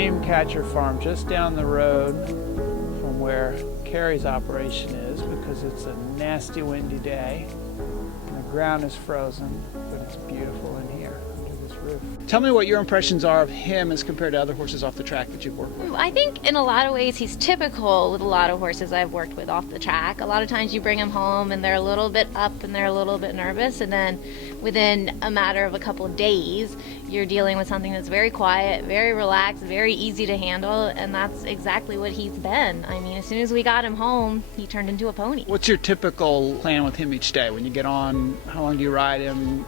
dream catcher farm just down the road from where Kerry's operation is, because it's a nasty windy day and the ground is frozen, but it's beautiful in here under this roof. Tell me what your impressions are of him as compared to other horses off the track that you've worked with. I think in a lot of ways he's typical with a lot of horses I've worked with off the track. A lot of times you bring them home and they're a little bit up and they're a little bit nervous, and then within a matter of a couple of days you're dealing with something that's very quiet, very relaxed, very easy to handle, and that's exactly what he's been. I mean, as soon as we got him home, he turned into a pony. What's your typical plan with him each day? When you get on, how long do you ride him?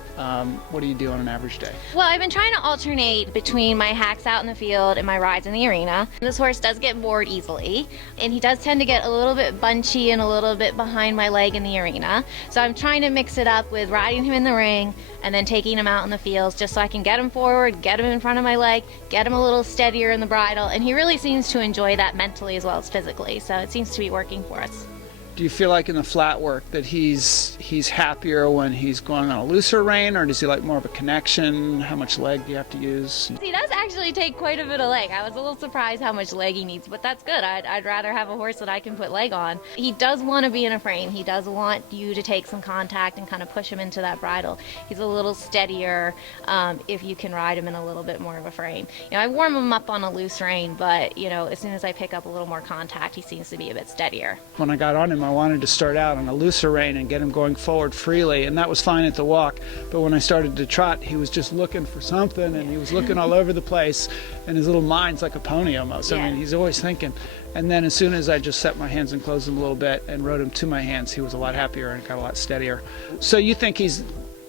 What do you do on an average day? Well, I've been trying to alternate between my hacks out in the field and my rides in the arena. This horse does get bored easily, and he does tend to get a little bit bunchy and a little bit behind my leg in the arena. So I'm trying to mix it up with riding him in the ring and then taking him out in the fields, just so I can get him forward, get him in front of my leg, get him a little steadier in the bridle, and he really seems to enjoy that mentally as well as physically, so it seems to be working for us. Do you feel like in the flat work that he's happier when he's going on a looser rein, or does he like more of a connection? How much leg do you have to use? He does actually take quite a bit of leg. I was a little surprised how much leg he needs, but that's good. I'd rather have a horse that I can put leg on. He does want to be in a frame. He does want you to take some contact and kind of push him into that bridle. He's a little steadier if you can ride him in a little bit more of a frame. You know, I warm him up on a loose rein, but you know, as soon as I pick up a little more contact, he seems to be a bit steadier. When I got on him, I wanted to start out on a looser rein and get him going forward freely, and that was fine at the walk. But when I started to trot, he was just looking for something, and he was looking all over the place, and his little mind's like a pony almost. Yeah. I mean, he's always thinking. And then as soon as I just set my hands and closed him a little bit and rode him to my hands, he was a lot happier and got a lot steadier. So you think he's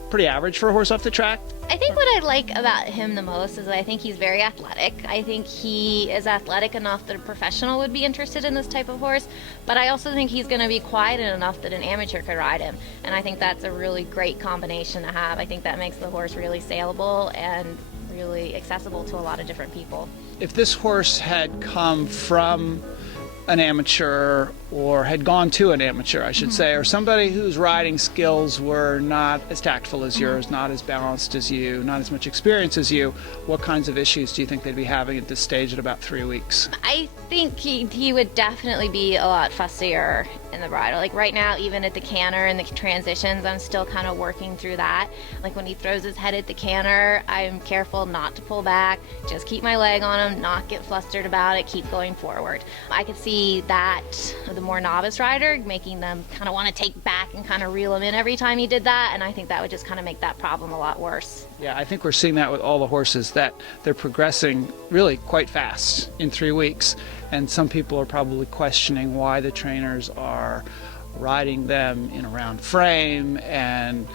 pretty average for a horse off the track? I think what I like about him the most is that I think he's very athletic. I think he is athletic enough that a professional would be interested in this type of horse, but I also think he's going to be quiet enough that an amateur could ride him, and I think that's a really great combination to have. I think that makes the horse really saleable and really accessible to a lot of different people. If this horse had come from an amateur, or had gone to an amateur, I should say, or somebody whose riding skills were not as tactful as yours, not as balanced as you, not as much experience as you, what kinds of issues do you think they'd be having at this stage at about 3 weeks? I think he would definitely be a lot fussier in the bridle. Like right now, even at the canter and the transitions, I'm still kind of working through that. Like when he throws his head at the canter, I'm careful not to pull back, just keep my leg on him, not get flustered about it, keep going forward. I could see that the more novice rider, making them kind of want to take back and kind of reel him in every time he did that, and I think that would just kind of make that problem a lot worse. Yeah, I think we're seeing that with all the horses, that they're progressing really quite fast in 3 weeks, and some people are probably questioning why the trainers are riding them in a round frame and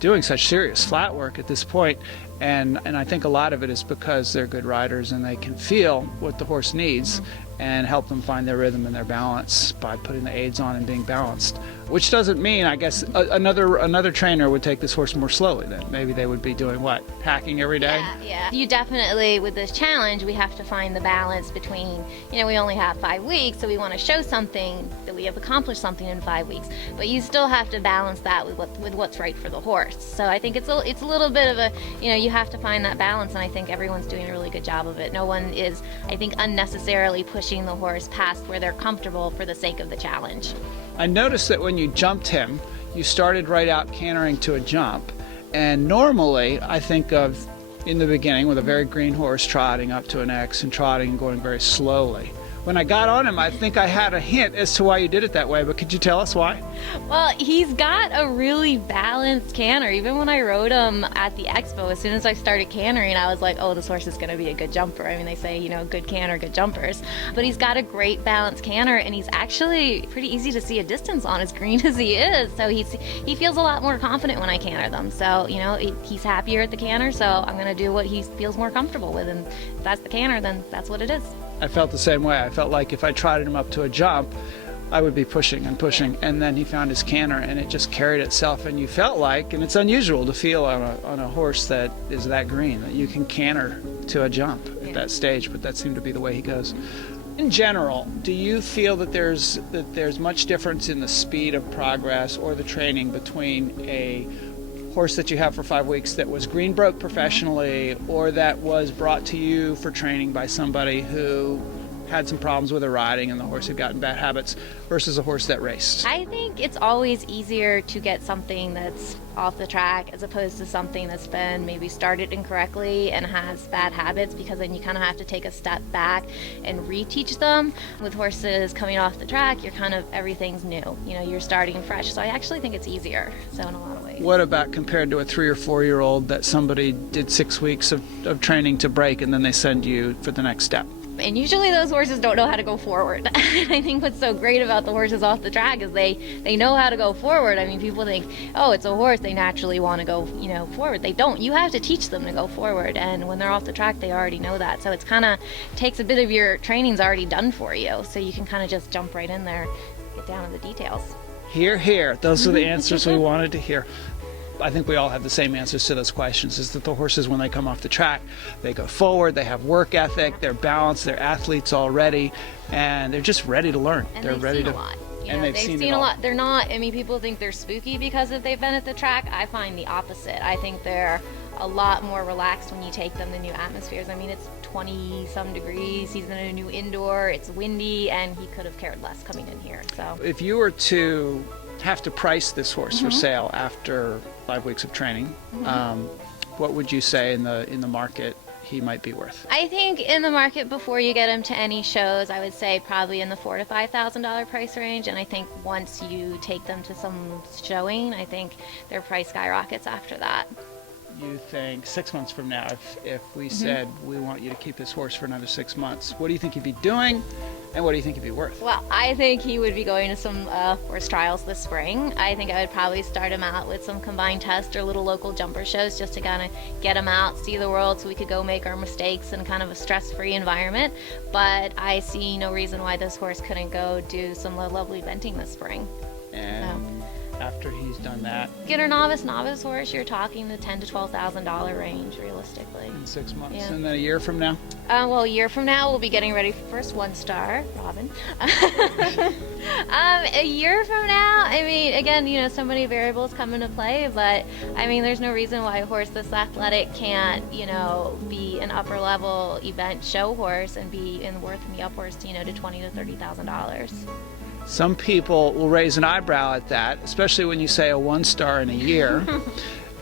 doing such serious flat work at this point. And I think a lot of it is because they're good riders and they can feel what the horse needs and help them find their rhythm and their balance by putting the aids on and being balanced. Which doesn't mean, I guess, another trainer would take this horse more slowly then. Maybe they would be doing what? Hacking every day? Yeah. You definitely, with this challenge, we have to find the balance between, you know, we only have 5 weeks, so we want to show something that we have accomplished something in 5 weeks. But you still have to balance that with what's right for the horse. So I think it's a little bit of a, you know, you have to find that balance, and I think everyone's doing a really good job of it. No one is, I think, unnecessarily pushing the horse past where they're comfortable for the sake of the challenge. I noticed that when you jumped him, you started right out cantering to a jump. And normally, I think of, in the beginning, with a very green horse trotting up to an X and trotting and going very slowly. When I got on him, I think I had a hint as to why you did it that way, but could you tell us why? Well, he's got a really balanced canter. Even when I rode him at the expo, as soon as I started cantering, I was like, oh, this horse is going to be a good jumper. I mean, they say, you know, good canter, good jumpers. But he's got a great balanced canter, and he's actually pretty easy to see a distance on, as green as he is. So he feels a lot more confident when I canter them. So, you know, he's happier at the canter, so I'm going to do what he feels more comfortable with. And if that's the canter, then that's what it is. I felt the same way. I felt like if I trotted him up to a jump, I would be pushing and pushing, and then he found his canter and it just carried itself, and you felt like, and it's unusual to feel on a horse that is that green, that you can canter to a jump at that stage, but that seemed to be the way he goes. In general, do you feel that there's much difference in the speed of progress or the training between a horse that you have for 5 weeks that was green broke professionally, or that was brought to you for training by somebody who had some problems with her riding and the horse had gotten bad habits, versus a horse that raced? I think it's always easier to get something that's off the track as opposed to something that's been maybe started incorrectly and has bad habits, because then you kind of have to take a step back and reteach them. With horses coming off the track, you're kind of, everything's new. You know, you're starting fresh. So I actually think it's easier, so in a lot of ways. What about compared to a 3 or 4 year old that somebody did 6 weeks of training to break and then they send you for the next step? And usually those horses don't know how to go forward. I think what's so great about the horses off the track is they know how to go forward. I mean, people think, oh, it's a horse, they naturally want to go, you know, forward. They don't. You have to teach them to go forward. And when they're off the track, they already know that. So it's kind of takes a bit of your training's already done for you. So you can kind of just jump right in there, get down to the details. Hear, hear. Those are the answers we wanted to hear. I think we all have the same answers to those questions, is that the horses, when they come off the track, they go forward, they have work ethic, they're balanced, they're athletes already, and they're just ready to learn. And they're ready seen to a lot. And they've seen a lot. They're not, I mean, people think they're spooky because they've been at the track. I find the opposite. I think they're a lot more relaxed when you take them to new atmospheres. I mean, it's 20 some degrees, he's in a new indoor, it's windy, and he could have cared less coming in here. So If you were to have to price this horse for sale after 5 weeks of training, what would you say in the market he might be worth? I think in the market, before you get him to any shows, I would say probably in the $4,000 to $5,000 price range. And I think once you take them to some showing, I think their price skyrockets after that. You think 6 months from now, if we said we want you to keep this horse for another 6 months, what do you think he'd be doing, and what do you think he'd be worth? Well, I think he would be going to some horse trials this spring. I think I would probably start him out with some combined test or little local jumper shows, just to kind of get him out, see the world, so we could go make our mistakes in kind of a stress-free environment. But I see no reason why this horse couldn't go do some lovely eventing this spring. And after he's done that, Beginner novice horse, you're talking the $10,000 to $12,000 range realistically. in 6 months, Yeah. and then a year from now? Well, a year from now, we'll be getting ready for first 1-star, Robin. A year from now, I mean, again, you know, so many variables come into play, but I mean, there's no reason why a horse this athletic can't, you know, be an upper level event show horse and be worth in the upwards, you know, to $20,000 to $30,000. Some people will raise an eyebrow at that, especially when you say a 1-star in a year.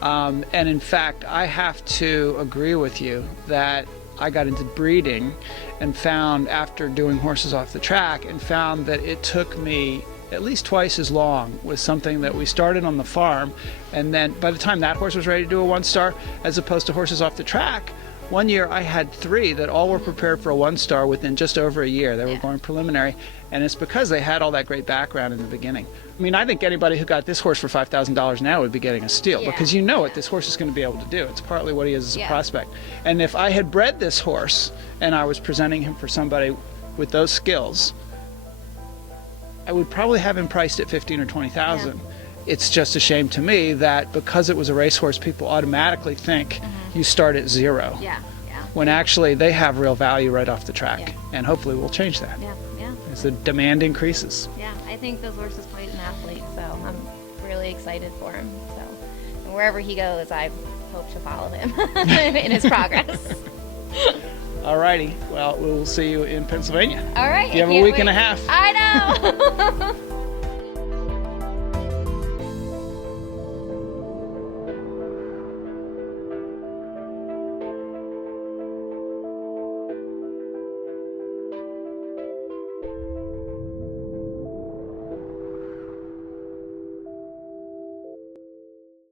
And in fact, I have to agree with you that I got into breeding and found, after doing horses off the track, and found that it took me at least twice as long with something that we started on the farm, and then by the time that horse was ready to do a 1-star, as opposed to horses off the track. One year I had 3 that all were prepared for a 1-star within just over a year. They were going preliminary, and it's because they had all that great background in the beginning. I mean, I think anybody who got this horse for $5,000 now would be getting a steal, because you know what this horse is going to be able to do. It's partly what he is as a prospect. And if I had bred this horse and I was presenting him for somebody with those skills, I would probably have him priced at $15,000 or $20,000. It's just a shame to me that because it was a racehorse, people automatically think you start at zero. When actually they have real value right off the track. And hopefully we'll change that as the demand increases. Yeah, I think those horses quite an athlete, so I'm really excited for him. So, and wherever he goes, I hope to follow him in his progress. All righty. Well, we'll see you in Pennsylvania. All right. You have a week and a half. I know.